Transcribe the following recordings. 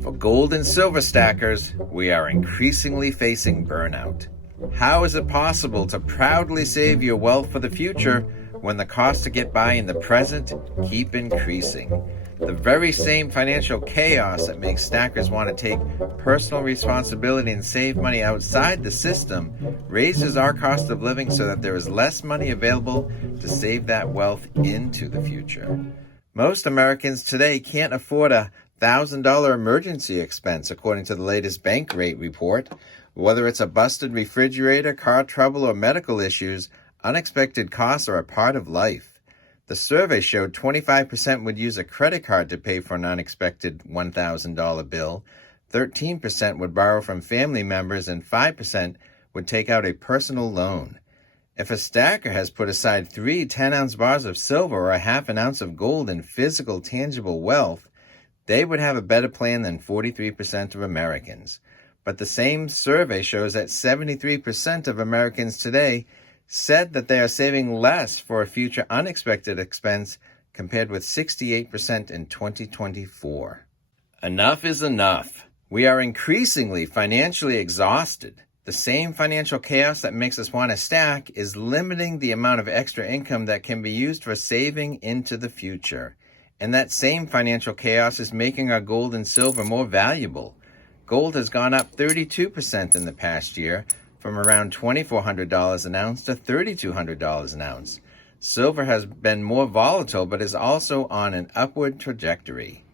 For gold and silver stackers, we are increasingly facing burnout. How is it possible to proudly save your wealth for the future when the costs to get by in the present keep increasing? The very same financial chaos that makes stackers want to take personal responsibility and save money outside the system raises our cost of living so that there is less money available to save that wealth into the future. Most Americans today can't afford a $1,000 emergency expense, according to the latest bank rate report. Whether it's a busted refrigerator, car trouble, or medical issues, unexpected costs are a part of life. The survey showed 25% would use a credit card to pay for an unexpected $1,000 bill, 13% would borrow from family members, and 5% would take out a personal loan. If a stacker has put aside 3 10-ounce bars of silver or a half an ounce of gold in physical, tangible wealth, they would have a better plan than 43% of Americans. But the same survey shows that 73% of Americans today said that they are saving less for a future unexpected expense compared with 68% in 2024. Enough is enough. We are increasingly financially exhausted. The same financial chaos that makes us want to stack is limiting the amount of extra income that can be used for saving into the future. And that same financial chaos is making our gold and silver more valuable. Gold has gone up 32% in the past year, from around $2,400 an ounce to $3,200 an ounce. Silver has been more volatile, but is also on an upward trajectory.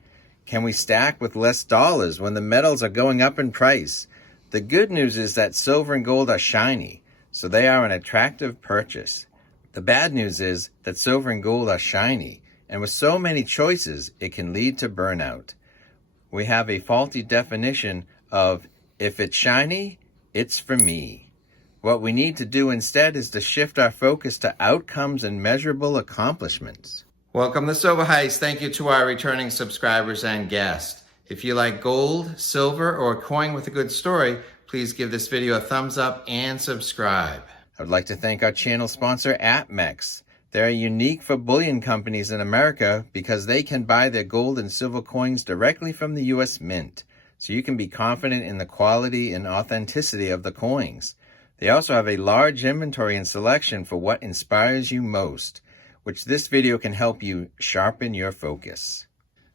Can we stack with less dollars when the metals are going up in price? The good news is that silver and gold are shiny, so they are an attractive purchase. The bad news is that silver and gold are shiny, and with so many choices, it can lead to burnout. We have a faulty definition of, if it's shiny, it's for me. What we need to do instead is to shift our focus to outcomes and measurable accomplishments. Welcome to Silver Heist. Thank you to our returning subscribers and guests. If you like gold, silver, or a coin with a good story, please give this video a thumbs up and subscribe. I would like to thank our channel sponsor, APMEX. They are unique for bullion companies in America because they can buy their gold and silver coins directly from the U.S. Mint, so you can be confident in the quality and authenticity of the coins. They also have a large inventory and selection for what inspires you most, which this video can help you sharpen your focus.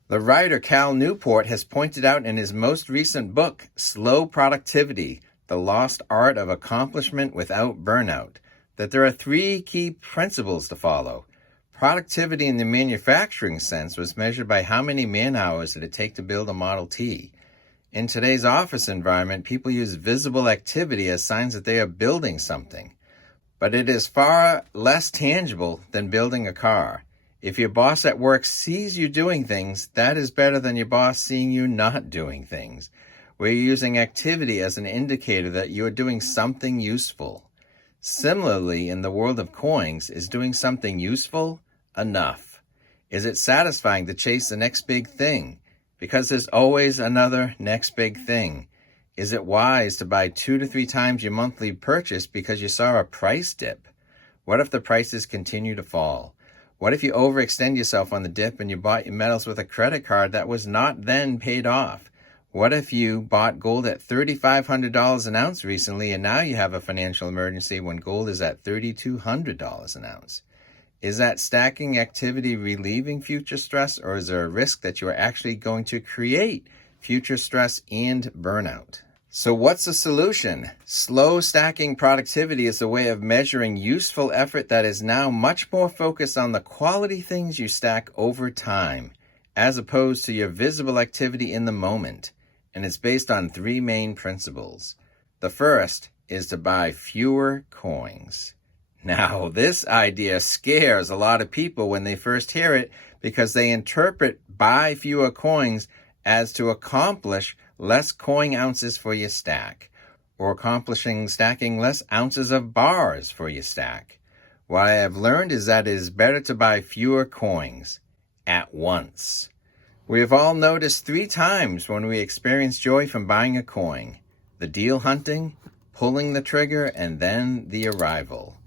The writer Cal Newport has pointed out in his most recent book, Slow Productivity, The Lost Art of Accomplishment Without Burnout, that there are 3 key principles to follow. Productivity in the manufacturing sense was measured by how many man-hours did it take to build a Model T. In today's office environment, people use visible activity as signs that they are building something. But it is far less tangible than building a car. If your boss at work sees you doing things, that is better than your boss seeing you not doing things. We're using activity as an indicator that you are doing something useful. Similarly, in the world of coins, is doing something useful enough? Is it satisfying to chase the next big thing? Because there's always another next big thing. Is it wise to buy 2 to 3 times your monthly purchase because you saw a price dip? What if the prices continue to fall? What if you overextend yourself on the dip and you bought your metals with a credit card that was not then paid off? What if you bought gold at $3,500 an ounce recently and now you have a financial emergency when gold is at $3,200 an ounce? Is that stacking activity relieving future stress, or is there a risk that you are actually going to create future stress and burnout? So what's the solution? Slow stacking productivity is a way of measuring useful effort that is now much more focused on the quality things you stack over time, as opposed to your visible activity in the moment. And it's based on 3 main principles. The first is to buy fewer coins. Now, this idea scares a lot of people when they first hear it because they interpret buy fewer coins as to accomplish less coin ounces for your stack, or accomplishing stacking less ounces of bars for your stack. What I have learned is that it is better to buy fewer coins at once. We have all noticed 3 times when we experience joy from buying a coin: the deal hunting, pulling the trigger, and then the arrival.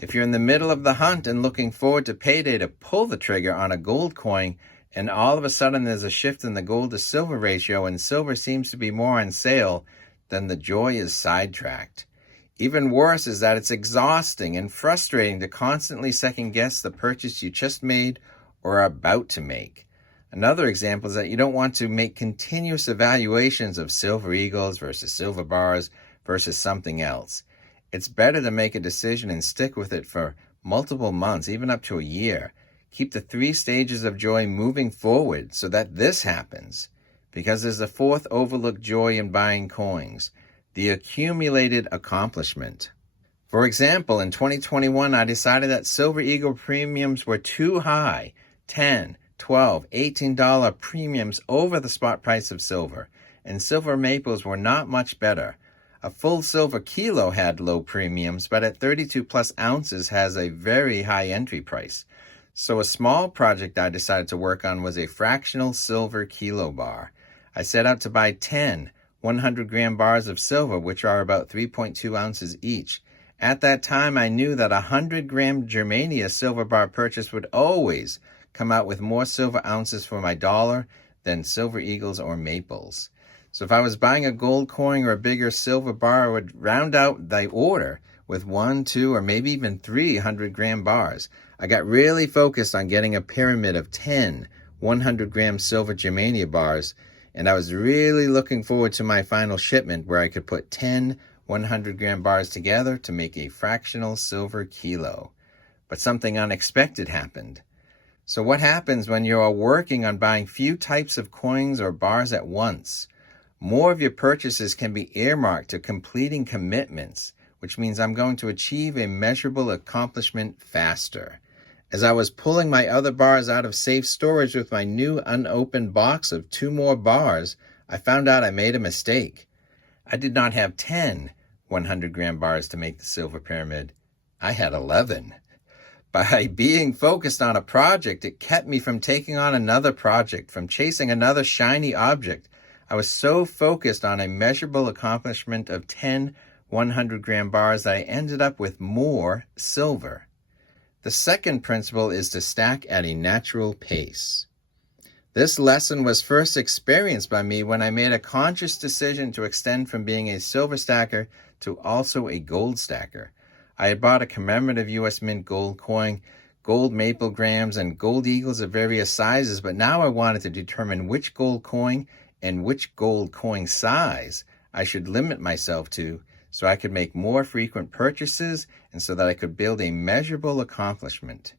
If you're in the middle of the hunt and looking forward to payday to pull the trigger on a gold coin, and all of a sudden there's a shift in the gold to silver ratio and silver seems to be more on sale, then the joy is sidetracked. Even worse is that it's exhausting and frustrating to constantly second guess the purchase you just made or are about to make. Another example is that you don't want to make continuous evaluations of silver eagles versus silver bars versus something else. It's better to make a decision and stick with it for multiple months, even up to a year. Keep the 3 stages of joy moving forward so that this happens. Because there's a fourth overlooked joy in buying coins, the accumulated accomplishment. For example, in 2021, I decided that Silver Eagle premiums were too high, $10, $12, $18 premiums over the spot price of silver, and silver maples were not much better. A full silver kilo had low premiums, but at 32 plus ounces has a very high entry price. So a small project I decided to work on was a fractional silver kilo bar. I set out to buy 10 100-gram bars of silver, which are about 3.2 ounces each. At that time, I knew that a 100-gram Germania silver bar purchase would always come out with more silver ounces for my dollar than silver eagles or maples. So if I was buying a gold coin or a bigger silver bar, I would round out the order with 1, 2, or maybe even 3 100-gram bars. I got really focused on getting a pyramid of 10 100-gram silver Germania bars, and I was really looking forward to my final shipment where I could put 10 100-gram bars together to make a fractional silver kilo. But something unexpected happened. So what happens when you are working on buying few types of coins or bars at once? More of your purchases can be earmarked to completing commitments, which means I'm going to achieve a measurable accomplishment faster. As I was pulling my other bars out of safe storage with my new unopened box of 2 more bars, I found out I made a mistake. I did not have 10 100-gram bars to make the silver pyramid. I had 11. By being focused on a project, it kept me from taking on another project, from chasing another shiny object. I was so focused on a measurable accomplishment of 10 100-gram bars that I ended up with more silver. The second principle is to stack at a natural pace. This lesson was first experienced by me when I made a conscious decision to extend from being a silver stacker to also a gold stacker. I had bought a commemorative U.S. Mint gold coin, gold maple grams, and gold eagles of various sizes, but now I wanted to determine which gold coin and which gold coin size I should limit myself to so I could make more frequent purchases and so that I could build a measurable accomplishment.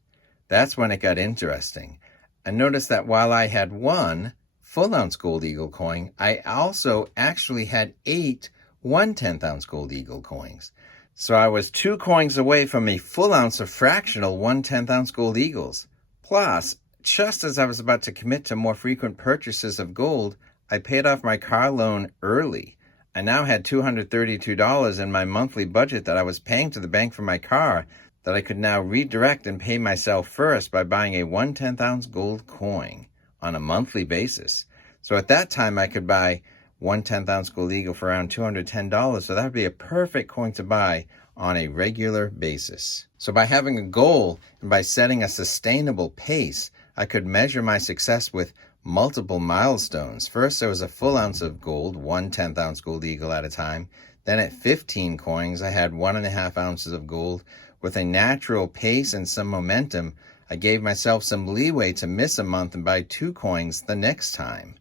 That's when it got interesting. I noticed that while I had 1 full-ounce gold eagle coin, I also actually had 8 1/10 ounce gold eagle coins. So I was 2 coins away from a full ounce of fractional 1/10 ounce gold eagles. Plus, just as I was about to commit to more frequent purchases of gold, I paid off my car loan early. I now had $232 in my monthly budget that I was paying to the bank for my car that I could now redirect and pay myself first by buying a 1/10 ounce gold coin on a monthly basis. So at that time, I could buy 1/10 ounce gold eagle for around $210. So that would be a perfect coin to buy on a regular basis. So by having a goal and by setting a sustainable pace, I could measure my success with multiple milestones. First, there was a full ounce of gold, 1/10 ounce gold eagle at a time. Then at 15 coins, I had 1.5 ounces of gold. With a natural pace and some momentum, I gave myself some leeway to miss a month and buy 2 coins the next time.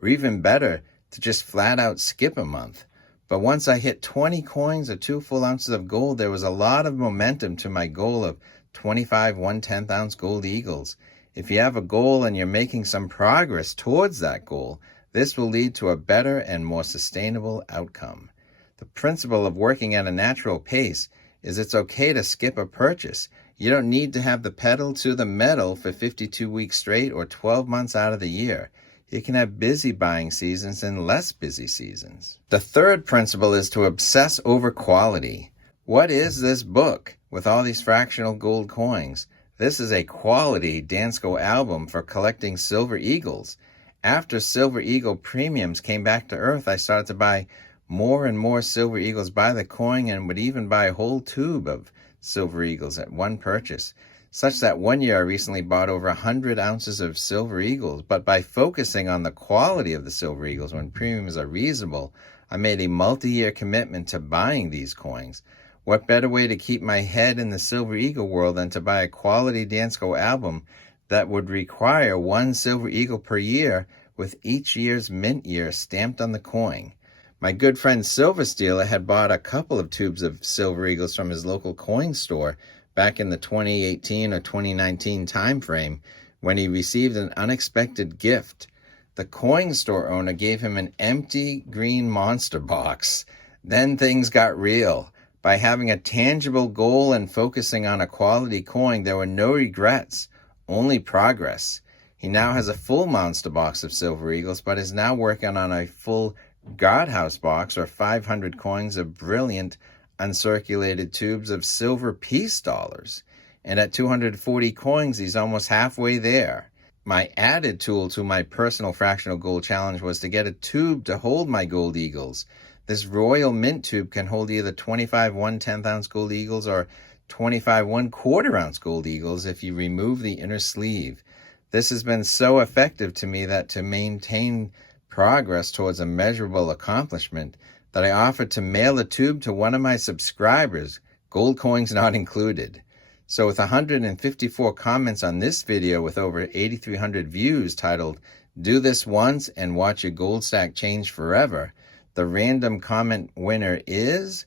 Or even better, to just flat out skip a month. But once I hit 20 coins or 2 full ounces of gold, there was a lot of momentum to my goal of 25 1/10 ounce gold eagles. If you have a goal and you're making some progress towards that goal, this will lead to a better and more sustainable outcome. The principle of working at a natural pace is it's okay to skip a purchase. You don't need to have the pedal to the metal for 52 weeks straight or 12 months out of the year. You can have busy buying seasons and less busy seasons. The third principle is to obsess over quality. What is this book with all these fractional gold coins? This is a quality Dansko album for collecting silver eagles. After silver eagle premiums came back to earth, I started to buy more and more silver eagles by the coin and would even buy a whole tube of silver eagles at one purchase. such that one year I recently bought over 100 ounces of silver eagles. But by focusing on the quality of the silver eagles when premiums are reasonable, I made a multi-year commitment to buying these coins. What better way to keep my head in the silver eagle world than to buy a quality Dansko album that would require one silver eagle per year, with each year's mint year stamped on the coin. My good friend Silver Stealer had bought a couple of tubes of silver eagles from his local coin store back in the 2018 or 2019 time frame when he received an unexpected gift. The coin store owner gave him an empty green monster box. Then things got real. By having a tangible goal and focusing on a quality coin, there were no regrets, only progress. He now has a full monster box of silver eagles, but is now working on a full guardhouse box or 500 coins of brilliant uncirculated tubes of silver peace dollars. And at 240 coins, he's almost halfway there. My added tool to my personal fractional gold challenge was to get a tube to hold my gold eagles. This Royal Mint tube can hold either 25 1/10 ounce gold eagles or 25 1/4 ounce gold eagles if you remove the inner sleeve. This has been so effective to me that to maintain progress towards a measurable accomplishment, that I offered to mail a tube to one of my subscribers, gold coins not included. So with 154 comments on this video with over 8,300 views titled, "Do This Once and Watch Your Gold Stack Change Forever," the random comment winner is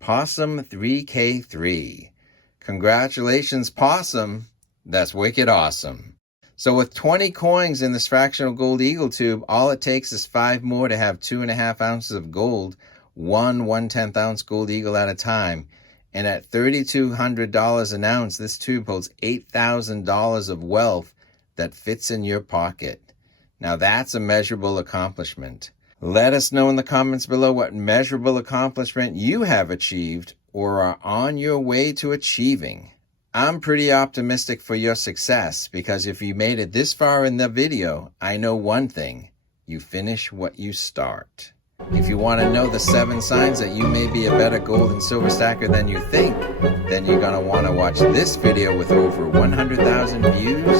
Possum3K3. Congratulations, Possum. That's wicked awesome. So with 20 coins in this fractional gold eagle tube, all it takes is 5 more to have 2.5 ounces of gold, one 1/10 ounce gold eagle at a time. And at $3,200 an ounce, this tube holds $8,000 of wealth that fits in your pocket. Now that's a measurable accomplishment. Let us know in the comments below what measurable accomplishment you have achieved or are on your way to achieving. I'm pretty optimistic for your success because if you made it this far in the video, I know one thing: you finish what you start. If you want to know the 7 signs that you may be a better gold and silver stacker than you think, then you're going to want to watch this video with over 100,000 views